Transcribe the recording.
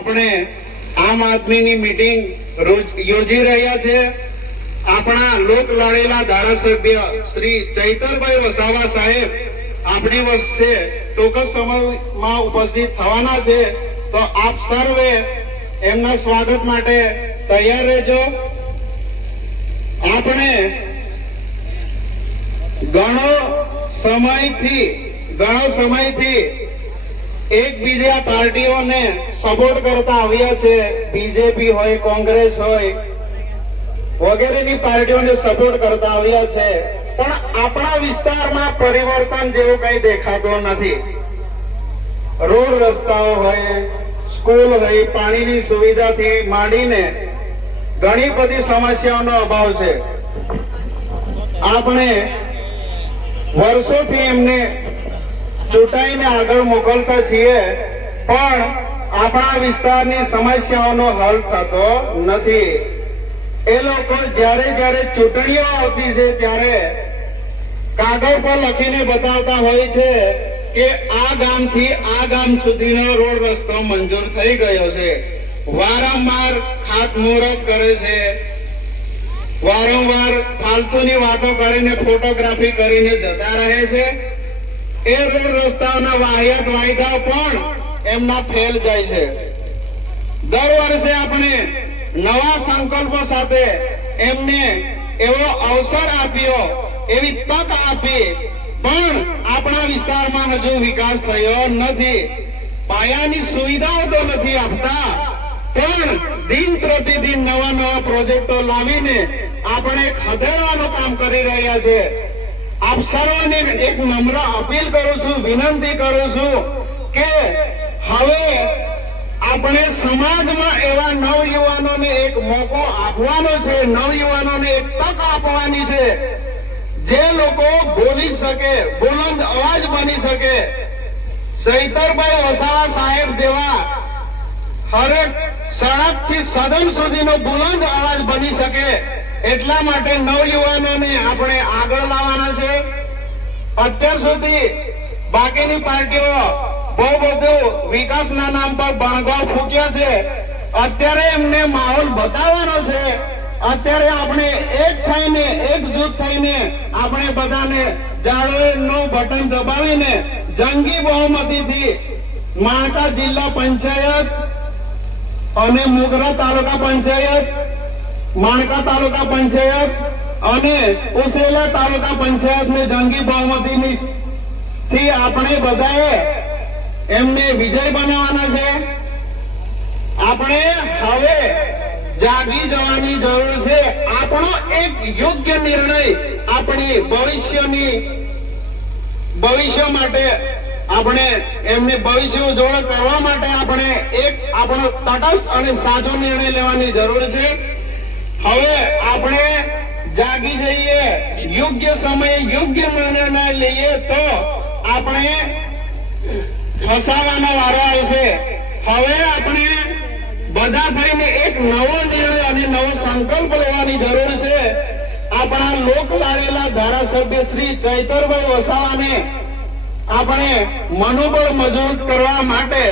આપણે આમ આદમીની મીટિંગ યોજી રહ્યા છે। આપણા લોક લાડેલા ધારાસભ્ય શ્રી ચૈતરભાઈ વસાવા સાહેબ આપણી વચ્ચે ટૂંક સમયમાં ઉપસ્થિત થવાના છે, તો આપ સર્વે એમના સ્વાગત માટે તૈયાર રહેજો। આપણે ઘણો સમયથી એકબીજા પાર્ટીઓને સપોર્ટ કરતા આવ્યા છે। બીજેપી હોય, કોંગ્રેસ હોય વગેરેની પાર્ટીઓને સપોર્ટ કરતા આવ્યા છે, પણ આપણા વિસ્તારમાં પરિવર્તન જેવું કઈ દેખાતો નથી। રોડ રસ્તાઓ હોય, સ્કૂલ હોય, પાણીની સુવિધાથી માંડીને ઘણી બધી સમસ્યાઓનો અભાવ છે। આપણે વર્ષોથી એમને ચૂંટાઈને આગળ મોકલતા છીએ, પણ આપણા વિસ્તારની સમસ્યાઓનો હલ થતો નથી। એ લોકો જ્યારે ચૂંટણીઓ આવતી છે ત્યારે કાગળ પર લખીને બતાવતા હોય છે કે આ ગામથી આ ગામ સુધીનો રોડ રસ્તો મંજૂર થઈ ગયો છે। વારંવાર ખાતમુહૂર્ત કરે છે, વારંવાર ફાલતુની વાતો કરીને ફોટોગ્રાફી કરીને જતા રહે છે। એ રોડ રસ્તાઓના વાહિયાત વાયદા પણ એમના ફેલ જાય છે। દર વર્ષે આપણે નવા સંકલ્પો સાથે એમને એવો અવસર આપ્યો, એવી તક આપી, પણ આપણા વિસ્તારમાં હજુ વિકાસ થયો નથી। પાયાની સુવિધાઓ તો નથી આપતા, પણ દિન પ્રતિદિન નવા પ્રોજેક્ટો લાવીને આપણે ખદેડવાનું કામ કરી રહ્યા છે। આપ સર્વને એક નમ્ર અપીલ કરું છું, વિનંતી કરું છું કે હવે આપણે સમાજમાં એવા નવયુવાનોને એક મોકો આપવાનો છે, નવયુવાનોને એક તક આપવાની છે, જે લોકો બોલી શકે, બુલંદ અવાજ બની શકે। ચૈતરભાઈ વસાવા સાહેબ જેવા હરેક સડકથી સદન સુધીનો બુલંદ અવાજ બની શકે, એટલા માટે નવયુવાનોને આપણે આગળ લાવવાના છે। અત્યાર સુધી બાકીની પાર્ટીઓ બહુ બધું વિકાસના નામ પર બણગાવ ફૂક્યા છે, અત્યારે એમને માહોલ બતાવવાનો છે। અત્યારે આપણે એક થઈને, એકજૂથ થઈને આપણે બધાને જાળવેનું બટન દબાવીને જંગી બહુમતીથી માણકા જિલ્લા પંચાયત અને મુગરા તાલુકા પંચાયત, માણકા તાલુકા પંચાયત અને ઉસેલા તાલુકા પંચાયતને જંગી બહુમતીની થી આપણે બધાએ એમને વિજય બનાવવાના છે। આપણે હવે જાગી જવાની જરૂર છે। આપણો એક યોગ્ય નિર્ણય આપણી ભવિષ્ય માટે, આપણે એમને ભવિષ્ય ઉજ્જવળ કરવા માટે આપણે એક આપણો તટસ્થ અને સાચો નિર્ણય લેવાની જરૂર છે। હવે આપણે જાગી જઈએ, યોગ્ય સમયે યોગ્ય નિર્ણય લઈએ તો આપણે ફસાવાનો વારો આવશે। હવે આપણે બધા થઈને એક નવો નિર્ણય અને નવો સંકલ્પ લેવાની જરૂર છે। આપણા લોક લાડેલા ધારાસભ્ય શ્રી ચૈતરભાઈ વસાવાને આપણે મનોબળ મજબૂત કરવા માટે